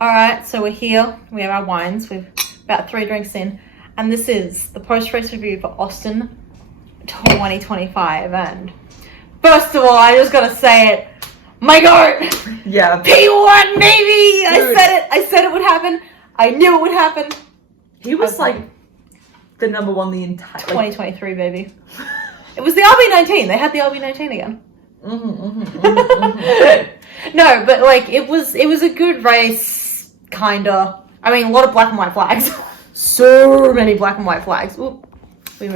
Alright, so we're here. We have our wines. We've about 3 drinks in. And this is the post-race review for Austin 2025. And first of all, I just gotta say it. My God! Yeah. P1, baby! Dude. I said it would happen. I knew it would happen. He was like the number one the entire... 2023, baby. It was the RB19. They had the RB19 again. No, but like it was a good race, kinda. I mean, a lot of black and white flags. So many black and white flags. Oop, we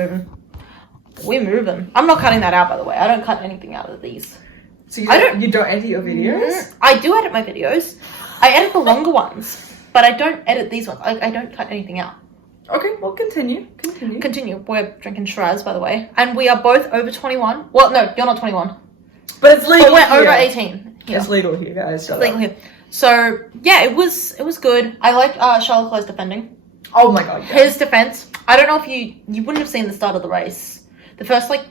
moving. I'm not cutting that out, by the way. I don't cut anything out of these. So you don't edit your videos? I do edit my videos. I edit the longer ones, but I don't edit these ones. I don't cut anything out. Okay, well, continue. We're drinking Shiraz, by the way, and we are both over 21. Well, no, you're not 21. But it's legal. But we're over 18. Here. It's legal here, guys. It's legal here. So yeah, it was good. I liked Charles Leclerc's defending. Oh my God! Yeah. His defense. I don't know if you wouldn't have seen the start of the race. The first like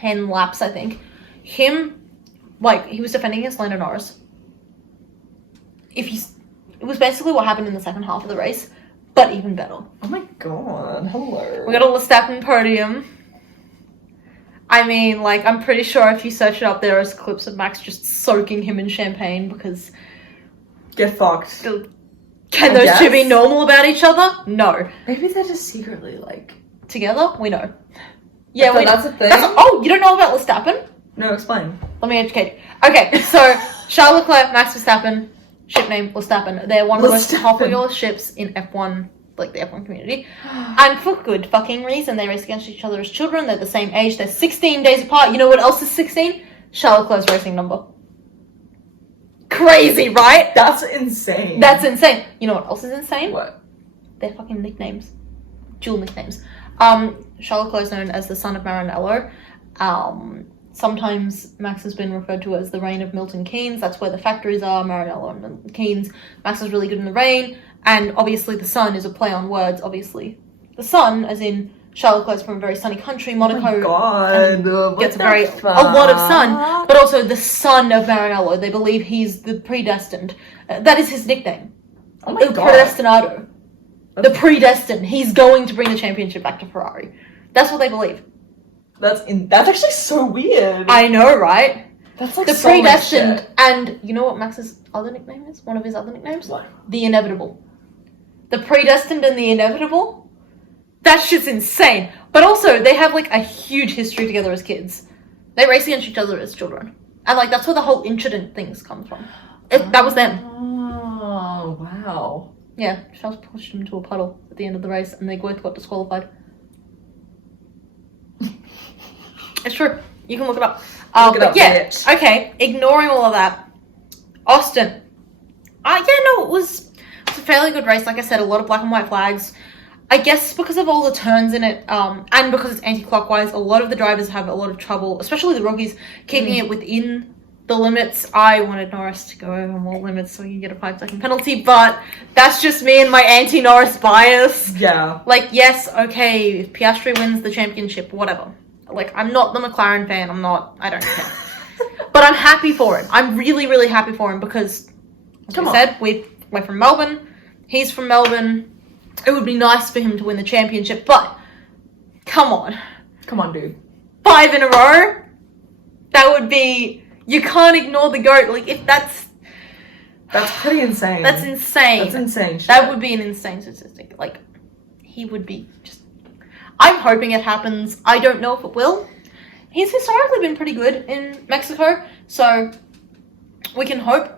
10 laps, I think. He was defending against Lando Norris. It was basically what happened in the second half of the race, but even better. Oh my God! Hello. We got a Verstappen podium. I mean, like, I'm pretty sure if you search it up, there is clips of Max just soaking him in champagne because... Get fucked. Can those two be normal about each other? No. Maybe they're just secretly, like... Together? We know. Yeah, that's a thing? Oh, you don't know about Verstappen? No, explain. Let me educate you. Okay, so Charles Leclerc, Max Verstappen, ship name Verstappen. They're one of the most popular ships in F1, like the F1 community. And for good fucking reason. They race against each other as children. They're the same age. They're 16 days apart. You know what else is 16? Charles Leclerc's racing number. Crazy, right? That's insane. That's insane. You know what else is insane? What? Their fucking nicknames. Dual nicknames. Charles Leclerc is known as the son of Maranello. Sometimes Max has been referred to as the reign of Milton Keynes. That's where the factories are, Maranello and Milton Keynes. Max is really good in the rain. And obviously the sun is a play on words, obviously. The sun, as in Charles Leclerc's from a very sunny country, Monaco. Oh my God. Gets a lot of sun. But also the son of Maranello. They believe he's the predestined. That is his nickname. Oh my El God. Predestinado. The predestined. He's going to bring the championship back to Ferrari. That's what they believe. That's actually so weird. I know, right? That's like the so predestined. much shit. And you know what Max's other nickname is? One of his other nicknames? What? The Inevitable. The predestined and the inevitable. That shit's insane. But also, they have like a huge history together as kids. They race against each other as children. And like, that's where the whole incident things come from. That was them. Oh, wow. Yeah, Charles pushed him into a puddle at the end of the race and they both got disqualified. It's true. You can look it up. Bitch. Okay, ignoring all of that. Austin. It was a fairly good race. Like I said, a lot of black and white flags. I guess because of all the turns in it, and because it's anti-clockwise, a lot of the drivers have a lot of trouble, especially the rookies, keeping it within the limits. I wanted Norris to go over more limits so he can get a 5-second penalty, but that's just me and my anti-Norris bias. Yeah. Like, yes, okay, if Piastri wins the championship, whatever. Like, I'm not the McLaren fan, I don't care. But I'm happy for him. I'm really, really happy for him because, as we said, we're from Melbourne, he's from Melbourne. It would be nice for him to win the championship, but come on. Come on, dude. 5 in a row? That would be... You can't ignore the GOAT. Like, if that's... That's pretty insane. That's insane. That's insane shit. That would be an insane statistic. Like, he would be just... I'm hoping it happens. I don't know if it will. He's historically been pretty good in Mexico, so we can hope.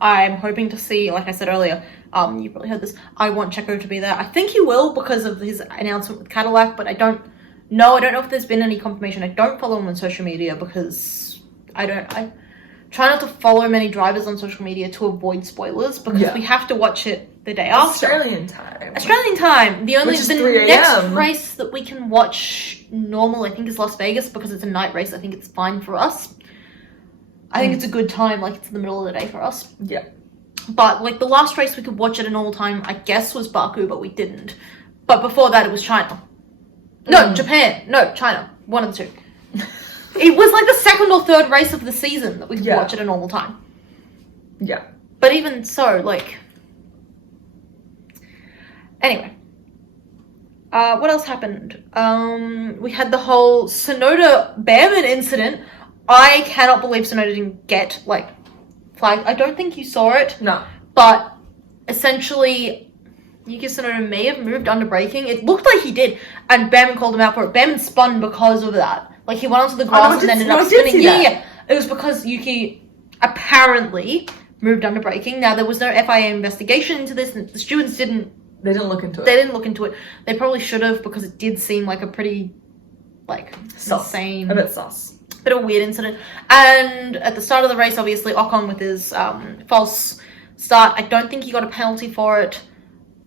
I'm hoping to see, like I said earlier, you probably heard this, I want Checo to be there. I think he will because of his announcement with Cadillac, but I don't know if there's been any confirmation. I don't follow him on social media because I try not to follow many drivers on social media to avoid spoilers because we have to watch it the day after. Australian time. The only Which is the 3 next a.m. race that we can watch normal, I think, is Las Vegas because it's a night race. I think it's fine for us. I think it's a good time, like it's in the middle of the day for us. Yeah. But like the last race we could watch at a normal time, I guess, was Baku, but we didn't. But before that, it was China. No, Japan. No, China. One of the two. It was like the second or third race of the season that we could watch at a normal time. Yeah. But even so, like, Anyway. What else happened? We had the whole Sonoda Behrman incident. I cannot believe Sonoda didn't get, like, flagged. I don't think you saw it. No. But, essentially, Yuki Sonoda may have moved under braking. It looked like he did. And Behrman called him out for it. Behrman spun because of that. Like, he went onto the grass and ended up spinning. Yeah. It was because Yuki apparently moved under braking. Now, there was no FIA investigation into this. And the students didn't... They didn't look into it. They didn't look into it. They probably should have, because it did seem like a pretty, like, insane... A bit sus. Bit of a weird incident. And at the start of the race, obviously, Ocon with his false start. I don't think he got a penalty for it.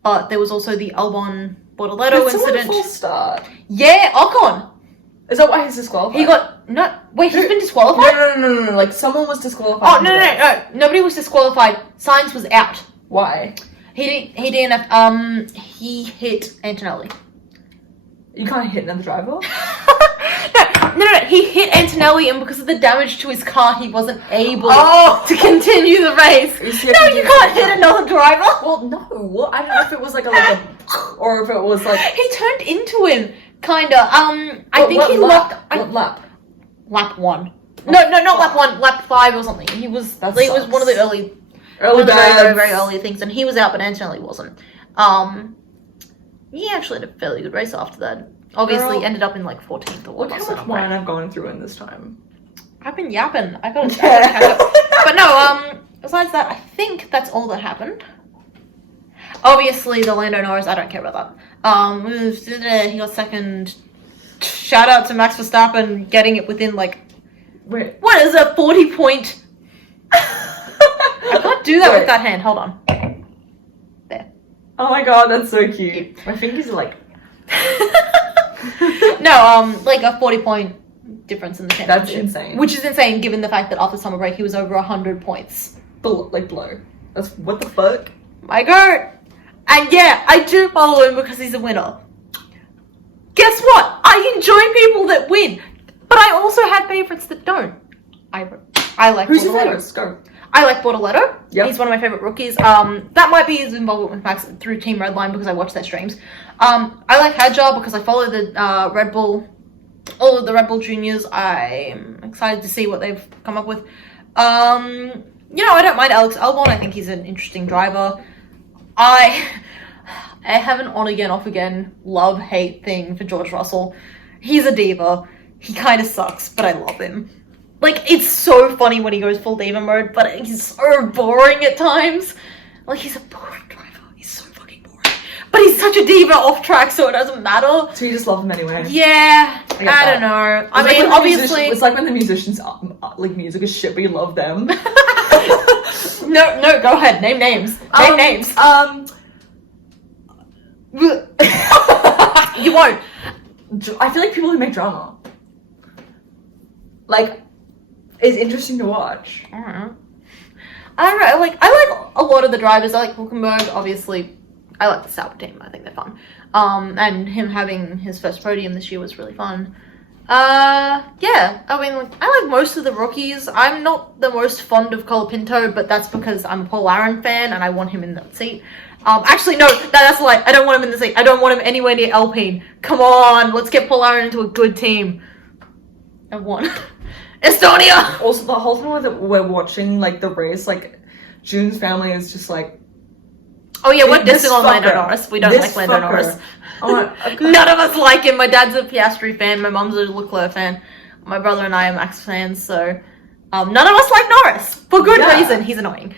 But there was also the Albon Bortoletto incident. False start. Yeah, Ocon. Is that why he's disqualified? He got... No, wait, he's been disqualified? No. Like, someone was disqualified. Oh, no. Nobody was disqualified. Sainz was out. Why? He hit Antonelli. You can't hit another driver? No, he hit Antonelli, and because of the damage to his car, he wasn't able to continue the race. No, you can't hit another driver. Well, no. I don't know if it was like a or if it was like... He turned into him, kinda. I think he locked... What lap? Lap 1. No, not lap 1, lap 5 or something. He was one of the early very, very early things, and he was out, but Antonelli wasn't. He actually had a fairly good race after that. Obviously, ended up in like 14th or whatever. Look how much wine I've gone through in this time. I've been yapping. I gotta catch up. But no, besides that, I think that's all that happened. Obviously, the Lando Norris, I don't care about that. He got second. Shout out to Max Verstappen getting it within like... Wait. What is a 40-point... I can't do that with that hand. Hold on. There. Oh my god, that's so cute. My fingers are like... No, like a 40-point difference in the championship. That's insane. Which is insane given the fact that after summer break he was over 100 points. Blow. That's... What the fuck? My god. And yeah, I do follow him because he's a winner. Guess what? I enjoy people that win. But I also have favourites that don't. I like Who's your Bortoletto. favourites? Go. I like Bortoletto. Yep. He's one of my favourite rookies. That might be his involvement with Max through Team Redline because I watch their streams. I like Hadjar because I follow the Red Bull, all of the Red Bull juniors. I'm excited to see what they've come up with. You know, I don't mind Alex Albon. I think he's an interesting driver. I have an on-again, off-again, love-hate thing for George Russell. He's a diva. He kind of sucks, but I love him. Like, it's so funny when he goes full diva mode, but he's so boring at times. Like, he's a boring driver. He's so fucking boring. But he's such a diva off-track, so it doesn't matter. So you just love him anyway? Yeah. I don't know. I mean, obviously... It's like when the musicians, like, music is shit, but you love them. No, go ahead. Name names. Name names. You won't. I feel like people who make drama, like, is interesting to watch. I don't know. I like a lot of the drivers. I like Hulkenberg, obviously. I like the Sauber team. I think they're fun. And him having his first podium this year was really fun. Yeah. I mean, like, I like most of the rookies. I'm not the most fond of Colapinto, but that's because I'm a Paul Aaron fan and I want him in that seat. Actually, no, that's a lie. I don't want him in the seat. I don't want him anywhere near Alpine. Come on, let's get Paul Aaron into a good team. I won. Estonia! Also, the whole time that we're watching, like, the race, like, June's family is just like... Oh yeah, we're dissing on Lando Norris. We don't like Lando Norris. None of us like him. My dad's a Piastri fan. My mom's a Leclerc fan. My brother and I are Max fans, so... none of us like Norris. For good reason. He's annoying.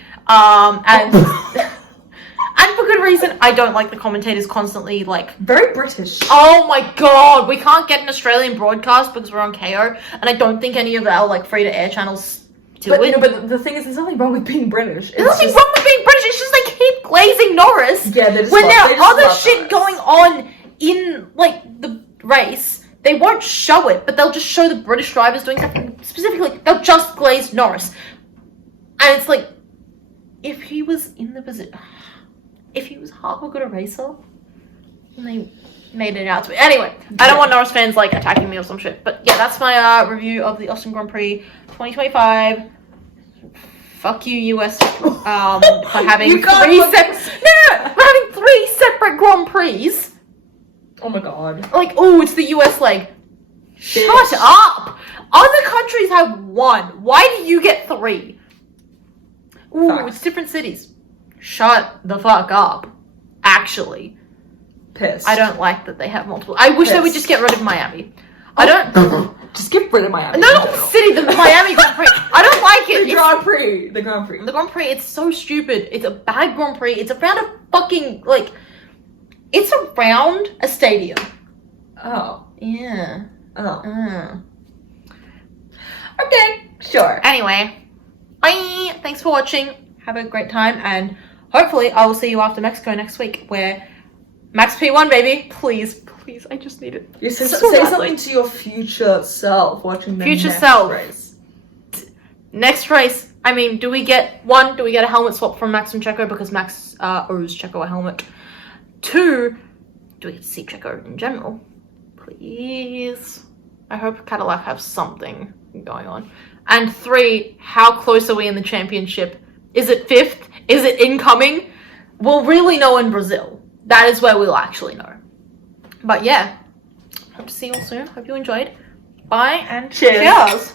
And for good reason, I don't like the commentators constantly, like... Very British. Oh my god, we can't get an Australian broadcast because we're on KO, and I don't think any of our, like, free-to-air channels do it. No, but the thing is, there's nothing wrong with being British. There's nothing wrong with being British, it's just they keep glazing Norris. Yeah, they just when there are other shit going on in, like, the race, they won't show it, but they'll just show the British drivers doing something. Specifically, they'll just glaze Norris. And it's like, if he was in the position... If he was half a good a racer, and they made it out to me. Anyway, I don't want Norris fans, like, attacking me or some shit. But yeah, that's my review of the Austin Grand Prix 2025. Fuck you, US, for having 3 seconds. No, for having 3 separate Grand Prix. Oh my god. Like, oh, it's the US leg. Shut up! Other countries have 1. Why do you get 3? Ooh, Facts. it's different cities. Shut the fuck up. Actually. Pissed. I don't like that they have multiple. I wish they would just get rid of Miami. I don't. Just get rid of Miami. No, not the city, the Miami Grand Prix. I don't like it. The Grand Prix. The Grand Prix. The Grand Prix, it's so stupid. It's a bad Grand Prix. It's around a fucking, like, it's around a stadium. Oh. Yeah. Oh. Okay. Sure. Anyway, bye. Thanks for watching. Have a great time, and hopefully I will see you after Mexico next week, where Max P1, baby. Please, I just need it. You say, So say badly. something to your future self watching the Future next self. race. Next race, I mean, do we get a helmet swap from Max and Checo because Max owes Checo a helmet? 2, do we get to see Checo in general? Please. I hope Cadillac have something going on. And 3, how close are we in the championship? Is it 5th? Is it incoming? We'll really know in Brazil. That is where we'll actually know. But yeah, hope to see you all soon. Hope you enjoyed. Bye and cheers.